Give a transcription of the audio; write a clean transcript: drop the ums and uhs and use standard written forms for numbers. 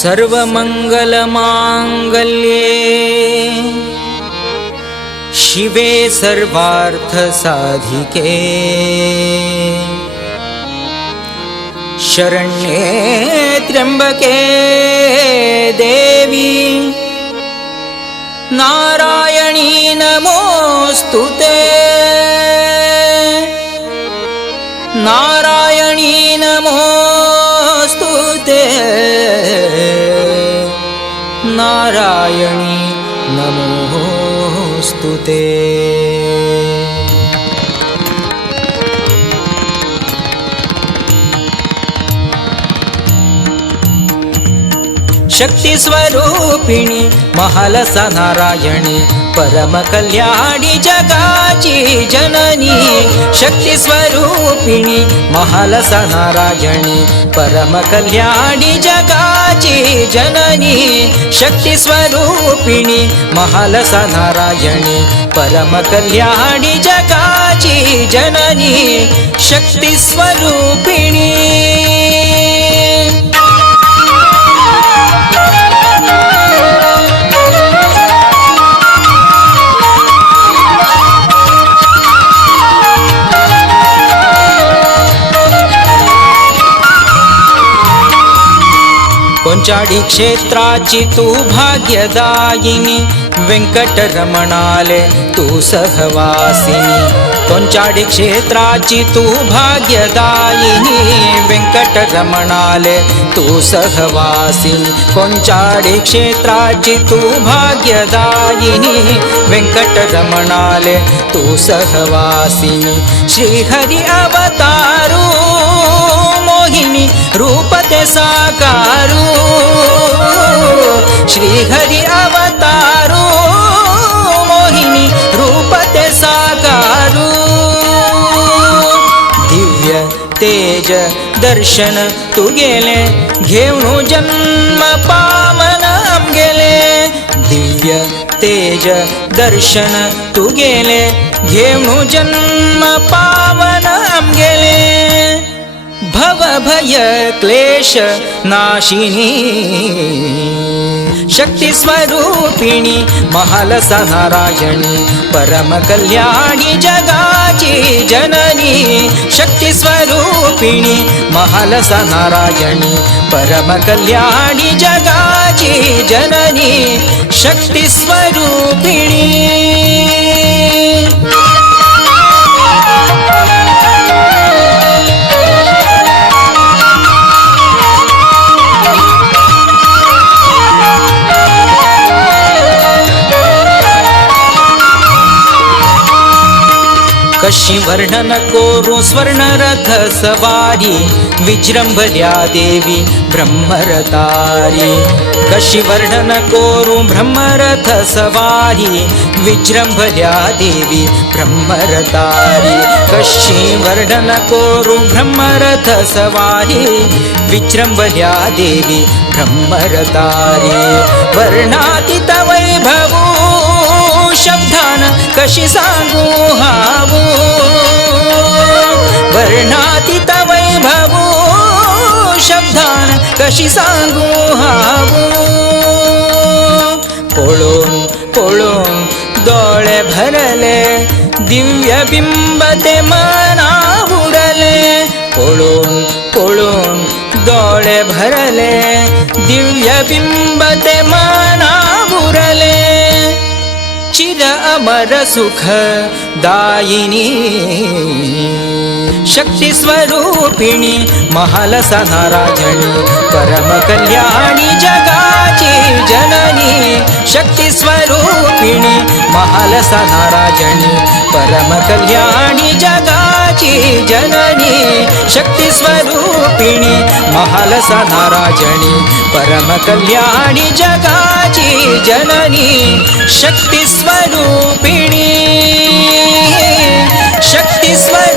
सर्वमंगलमांगल्ये शिवे सर्वार्थसाधिके शरण्ये त्र्यंबके देवी नारायणी नमोस्तुते नारायणी नमोस्तुते नारायणी नमोस्तुते। शक्ति स्वरूपिणी महालसा नारायणी परम कल्याणी जगाची जननी शक्ति स्वरूपिणी महालसा नारायणी परम कल्याणी जगाची जननी शक्ति स्वरूपिणी महालसा नारायणी परम कल्याणी जगाची जननी शक्ति स्वरूपिणी। कोंचाडी क्षेत्राची तू भाग्यदायिनी वेंकटरमणाले तू सहवासिनी कोंचाडी क्षेत्राची तू भाग्यदायिनी वेंकटरमणाले तू सहवासिनी कोंचाडी क्षेत्राची तू भाग्यदायिनी वेंकटरमणाले तू सहवासिनी श्रीहरि अवतारू मोहिनी रूप ते साकारू श्रीहरि अवतारू मोहिनी रूप ते साकारू दिव्य तेज दर्शन तू गेले घेऊन जन्म पावनम गेले दिव्य तेज दर्शन तू गेले घेऊन जन्म पावनम गेले भव भय क्लेश नाशिनी शक्ति स्वरूपिणी महालसा नारायणी परम कल्याणी जगाची जननी शक्ति स्वरूपिणी महालसा नारायणी परम कल्याणी जगाची जननी शक्ति स्वरूपिणी। कशी वर्णन कोरू स्वर्ण रथ सवारी विजृंभल्या देवी ब्रह्मरतारी कशी वर्णन कोरू ब्रह्मरथ सवारी विजृंभल्या देवी ब्रह्मरतारी कशी वर्णन कोरू ब्रह्मरथ सवारी विजृंभल्या देवी ब्रह्मरतारी वर्णातीत वैभवू शब्दान कशी सांगू हावू वर्णातीत वैभवू शब्दान कशी सांगू हावू पोळून पोळून डोळे भरले दिव्य बिंब ते मना उडले पोळून पोळून डोळे भरले दिव्य बिंब ते मना उरले चिर अमर सुख दायिनी शक्ति स्वरूपिणी महालसा नारायणी परम कल्याणी जगाची जननी शक्ति स्वरूपिणी महालसा नारायणी परम कल्याणी जगाची जननी शक्ति स्वरूपिणी महालसा नारायणी परम कल्याणी जगाची जननी शक्ति स्वरूपिणी शक्ति स्वरूपिणी।